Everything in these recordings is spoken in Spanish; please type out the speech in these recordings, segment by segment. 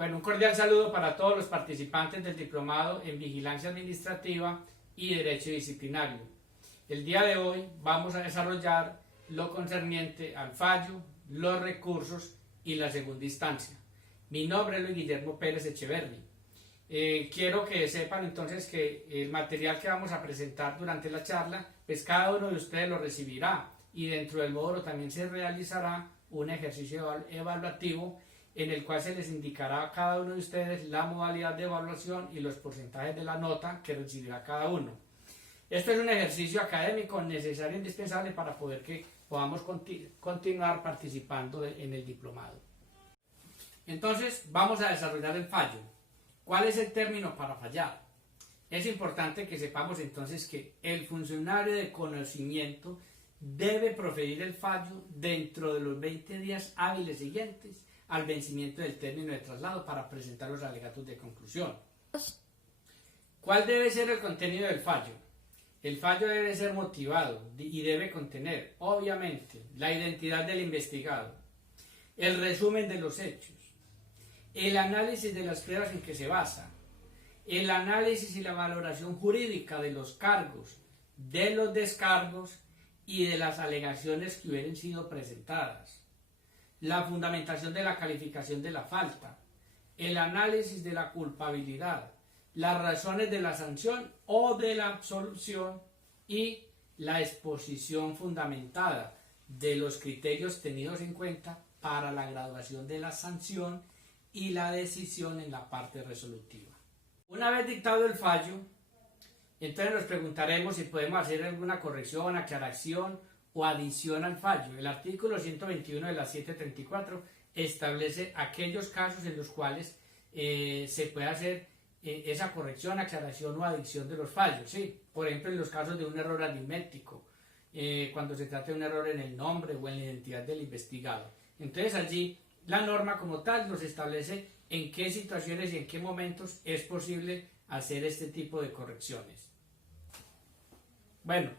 Bueno, un cordial saludo para todos los participantes del Diplomado en Vigilancia Administrativa y Derecho Disciplinario. El día de hoy vamos a desarrollar lo concerniente al fallo, los recursos y la segunda instancia. Mi nombre es Luis Guillermo Pérez Echeverri. Quiero que sepan entonces que el material que vamos a presentar durante la charla, pues cada uno de ustedes lo recibirá y dentro del módulo también se realizará un ejercicio evaluativo en el cual se les indicará a cada uno de ustedes la modalidad de evaluación y los porcentajes de la nota que recibirá cada uno. Esto es un ejercicio académico necesario e indispensable para poder que podamos continuar participando en el diplomado. Entonces, vamos a desarrollar el fallo. ¿Cuál es el término para fallar? Es importante que sepamos entonces que el funcionario de conocimiento debe proferir el fallo dentro de los 20 días hábiles siguientes al vencimiento del término de traslado para presentar los alegatos de conclusión. ¿Cuál debe ser el contenido del fallo? El fallo debe ser motivado y debe contener, obviamente, la identidad del investigado, el resumen de los hechos, el análisis de las pruebas en que se basa, el análisis y la valoración jurídica de los cargos, de los descargos y de las alegaciones que hubieran sido presentadas, la fundamentación de la calificación de la falta, el análisis de la culpabilidad, las razones de la sanción o de la absolución y la exposición fundamentada de los criterios tenidos en cuenta para la graduación de la sanción y la decisión en la parte resolutiva. Una vez dictado el fallo, entonces nos preguntaremos si podemos hacer alguna corrección, aclaración o adición al fallo. El artículo 121 de la 734 establece aquellos casos en los cuales se puede hacer esa corrección, aclaración o adición de los fallos. ¿Sí? Por ejemplo, en los casos de un error aritmético, cuando se trata de un error en el nombre o en la identidad del investigado. Entonces allí la norma como tal nos establece en qué situaciones y en qué momentos es posible hacer este tipo de correcciones. Bueno,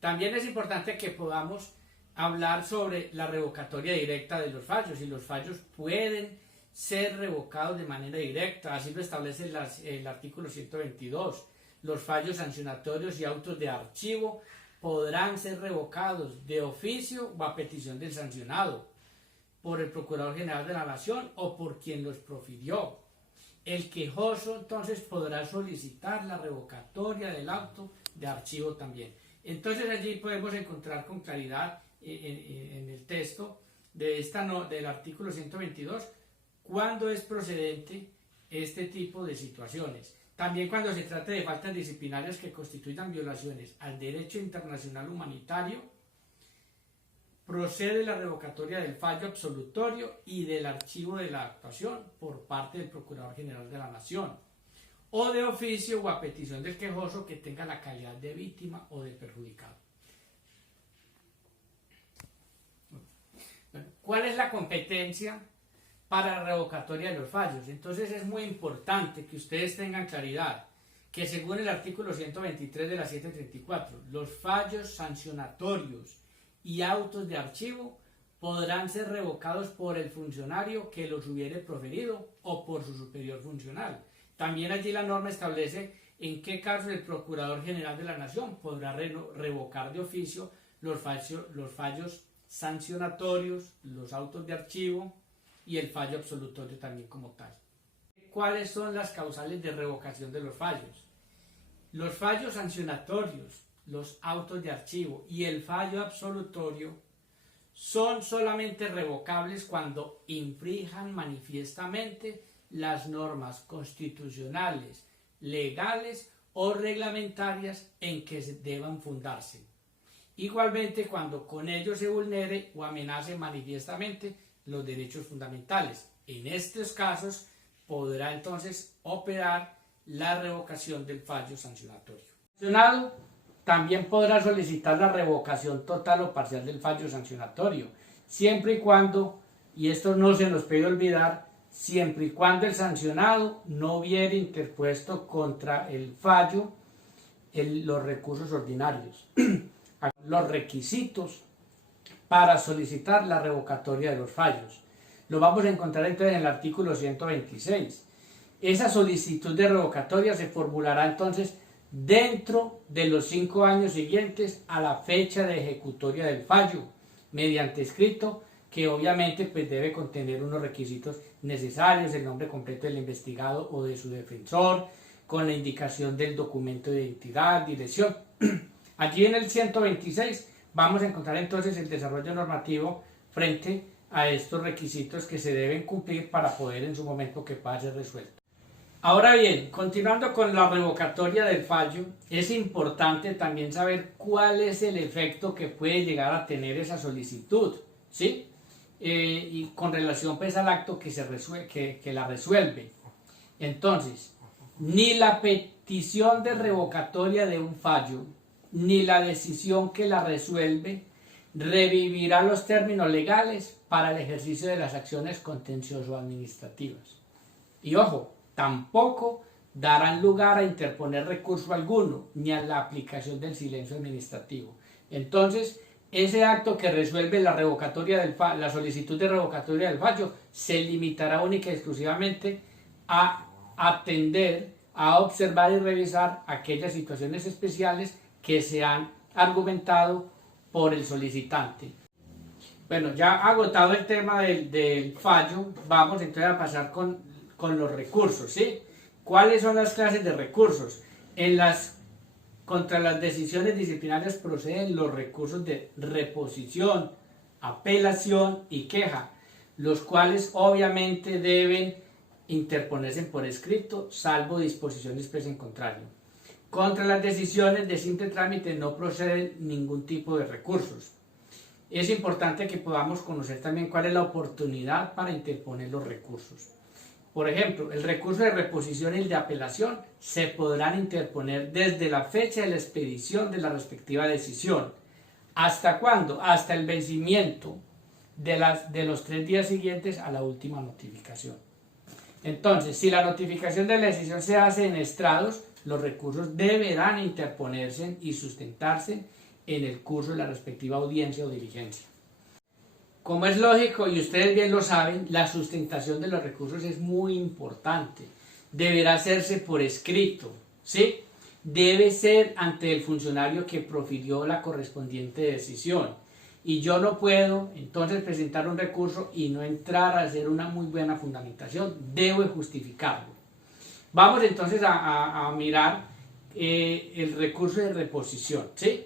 también es importante que podamos hablar sobre la revocatoria directa de los fallos, y los fallos pueden ser revocados de manera directa, así lo establece el artículo 122. Los fallos sancionatorios y autos de archivo podrán ser revocados de oficio o a petición del sancionado, por el Procurador General de la Nación o por quien los profirió. El quejoso entonces podrá solicitar la revocatoria del auto de archivo también. Entonces allí podemos encontrar con claridad en el texto del artículo 122 cuándo es procedente este tipo de situaciones. También cuando se trate de faltas disciplinarias que constituyan violaciones al derecho internacional humanitario, procede la revocatoria del fallo absolutorio y del archivo de la actuación por parte del Procurador General de la Nación, o de oficio o a petición del quejoso que tenga la calidad de víctima o de perjudicado. Bueno, ¿cuál es la competencia para la revocatoria de los fallos? Entonces es muy importante que ustedes tengan claridad que según el artículo 123 de la 734, los fallos sancionatorios y autos de archivo podrán ser revocados por el funcionario que los hubiere proferido o por su superior funcional. También allí la norma establece en qué casos el Procurador General de la Nación podrá revocar de oficio los fallos sancionatorios, los autos de archivo y el fallo absolutorio también como tal. ¿Cuáles son las causales de revocación de los fallos? Los fallos sancionatorios, los autos de archivo y el fallo absolutorio son solamente revocables cuando infrinjan manifiestamente las normas constitucionales, legales o reglamentarias en que deban fundarse. Igualmente cuando con ello se vulnere o amenace manifiestamente los derechos fundamentales. En estos casos podrá entonces operar la revocación del fallo sancionatorio. El sancionado también podrá solicitar la revocación total o parcial del fallo sancionatorio, siempre y cuando, y esto no se nos puede olvidar, siempre y cuando el sancionado no hubiere interpuesto contra el fallo los recursos ordinarios. Los requisitos para solicitar la revocatoria de los fallos. lo vamos a encontrar entonces en el artículo 126. Esa solicitud de revocatoria se formulará entonces dentro de los 5 años siguientes a la fecha de ejecutoria del fallo, mediante escrito, que obviamente pues debe contener unos requisitos necesarios, el nombre completo del investigado o de su defensor, con la indicación del documento de identidad, dirección. Allí en el 126 vamos a encontrar entonces el desarrollo normativo frente a estos requisitos que se deben cumplir para poder en su momento que pueda ser resuelto. Ahora bien, continuando con la revocatoria del fallo, es importante también saber cuál es el efecto que puede llegar a tener esa solicitud, ¿sí? Y con relación pues al acto que la resuelve. Entonces, ni la petición de revocatoria de un fallo, ni la decisión que la resuelve, revivirá los términos legales para el ejercicio de las acciones contencioso-administrativas. Y ojo, tampoco darán lugar a interponer recurso alguno, ni a la aplicación del silencio administrativo. Entonces, ese acto que resuelve la revocatoria la solicitud de revocatoria del fallo se limitará única y exclusivamente a atender, a observar y revisar aquellas situaciones especiales que se han argumentado por el solicitante. Bueno, ya agotado el tema del fallo, vamos entonces a pasar con los recursos, ¿sí? ¿Cuáles son las clases de recursos? Contra las decisiones disciplinarias proceden los recursos de reposición, apelación y queja, los cuales obviamente deben interponerse por escrito, salvo disposición expresa en contrario. Contra las decisiones de simple trámite no proceden ningún tipo de recursos. Es importante que podamos conocer también cuál es la oportunidad para interponer los recursos. Por ejemplo, el recurso de reposición y el de apelación se podrán interponer desde la fecha de la expedición de la respectiva decisión. ¿Hasta cuándo? Hasta el vencimiento de los 3 días siguientes a la última notificación. Entonces, si la notificación de la decisión se hace en estrados, los recursos deberán interponerse y sustentarse en el curso de la respectiva audiencia o diligencia. Como es lógico y ustedes bien lo saben, la sustentación de los recursos es muy importante. Deberá hacerse por escrito, ¿sí? Debe ser ante el funcionario que profirió la correspondiente decisión. Y yo no puedo entonces presentar un recurso y no entrar a hacer una muy buena fundamentación. Debo justificarlo. Vamos entonces a mirar el recurso de reposición, ¿sí?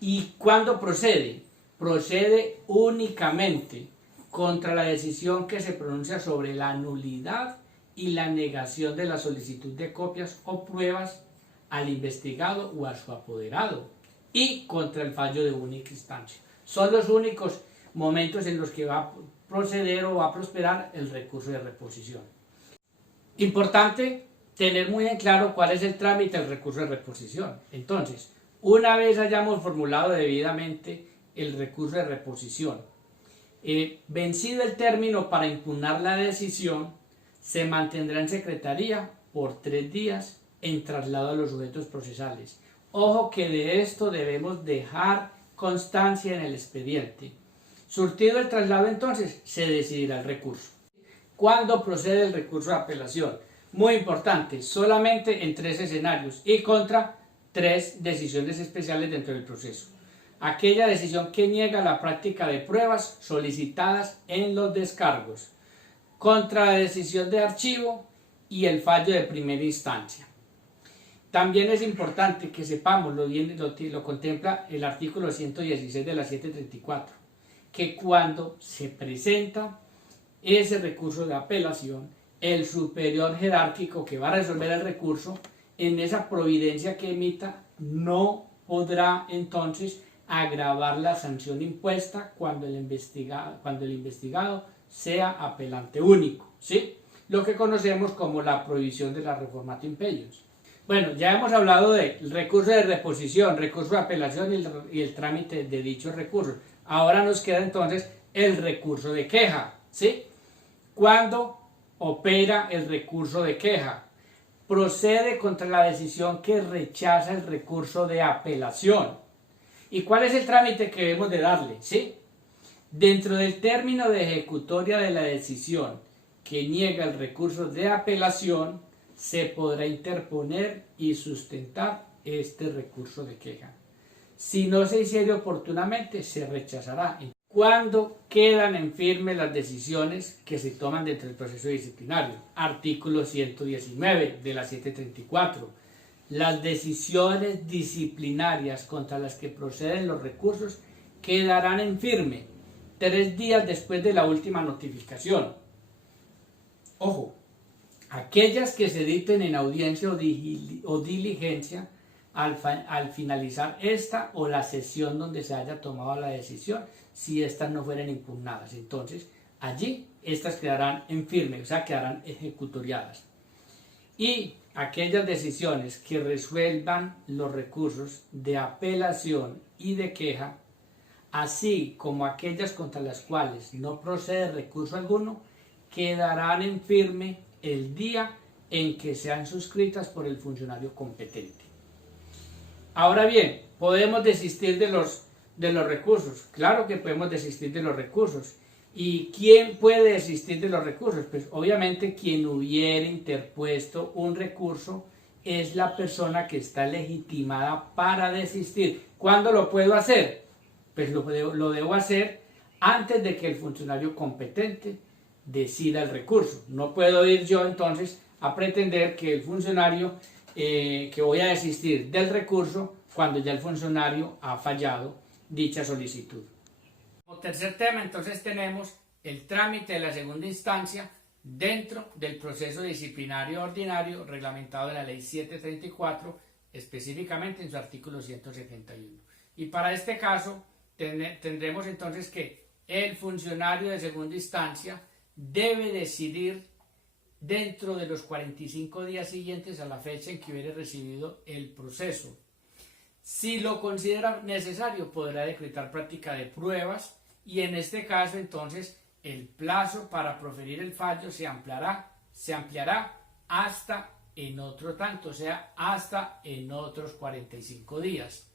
¿Y cuándo procede? Procede únicamente contra la decisión que se pronuncia sobre la nulidad y la negación de la solicitud de copias o pruebas al investigado o a su apoderado y contra el fallo de única instancia. Son los únicos momentos en los que va a proceder o va a prosperar el recurso de reposición. Importante tener muy en claro cuál es el trámite del recurso de reposición. Entonces, una vez hayamos formulado debidamente el recurso de reposición, vencido el término para impugnar la decisión, se mantendrá en secretaría por 3 días en traslado a los sujetos procesales. Ojo que de esto debemos dejar constancia en el expediente. Surtido el traslado entonces, se decidirá el recurso. ¿Cuándo procede el recurso de apelación? Muy importante, solamente en 3 escenarios y contra 3 decisiones especiales dentro del proceso. Aquella decisión que niega la práctica de pruebas solicitadas en los descargos, contra la decisión de archivo y el fallo de primera instancia. También es importante que sepamos, lo contempla el artículo 116 de la 734, que cuando se presenta ese recurso de apelación, el superior jerárquico que va a resolver el recurso, en esa providencia que emita, no podrá entonces agravar la sanción impuesta cuando el investigado sea apelante único, ¿sí? Lo que conocemos como la prohibición de la reformatio impellos. Bueno, ya hemos hablado del recurso de reposición, recurso de apelación y el trámite de dichos recursos. Ahora nos queda entonces el recurso de queja, ¿sí? ¿Cuándo opera el recurso de queja? Procede contra la decisión que rechaza el recurso de apelación. ¿Y cuál es el trámite que debemos de darle? ¿Sí? Dentro del término de ejecutoria de la decisión que niega el recurso de apelación, se podrá interponer y sustentar este recurso de queja. Si no se hiciere oportunamente, se rechazará. ¿Cuándo quedan en firme las decisiones que se toman dentro del proceso disciplinario? Artículo 119 de la 734. Las decisiones disciplinarias contra las que proceden los recursos quedarán en firme 3 días después de la última notificación. Ojo, aquellas que se dicten en audiencia o diligencia al finalizar esta o la sesión donde se haya tomado la decisión, si estas no fueran impugnadas. Entonces, allí estas quedarán en firme, o sea, quedarán ejecutoriadas. Y aquellas decisiones que resuelvan los recursos de apelación y de queja, así como aquellas contra las cuales no procede recurso alguno, quedarán en firme el día en que sean suscritas por el funcionario competente. Ahora bien, ¿podemos desistir de los recursos? Claro que podemos desistir de los recursos. ¿Y quién puede desistir de los recursos? Pues obviamente quien hubiera interpuesto un recurso es la persona que está legitimada para desistir. ¿Cuándo lo puedo hacer? Pues lo debo hacer antes de que el funcionario competente decida el recurso. No puedo ir yo entonces a pretender que el funcionario que voy a desistir del recurso cuando ya el funcionario ha fallado dicha solicitud. Como tercer tema, entonces tenemos el trámite de la segunda instancia dentro del proceso disciplinario ordinario reglamentado en la Ley 734, específicamente en su artículo 171. Y para este caso tendremos entonces que el funcionario de segunda instancia debe decidir dentro de los 45 días siguientes a la fecha en que hubiere recibido el proceso. Si lo considera necesario, podrá decretar práctica de pruebas y en este caso entonces el plazo para proferir el fallo se ampliará hasta en otro tanto, o sea, hasta en otros 45 días.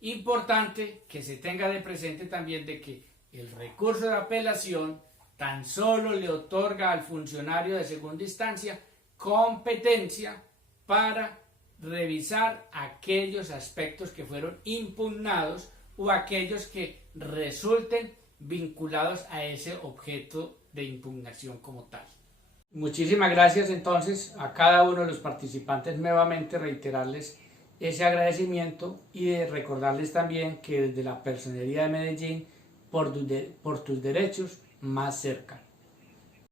Importante que se tenga de presente también de que el recurso de apelación tan solo le otorga al funcionario de segunda instancia competencia para revisar aquellos aspectos que fueron impugnados o aquellos que resulten vinculados a ese objeto de impugnación como tal. Muchísimas gracias entonces a cada uno de los participantes, nuevamente reiterarles ese agradecimiento y de recordarles también que desde la Personería de Medellín, por tus derechos más cerca.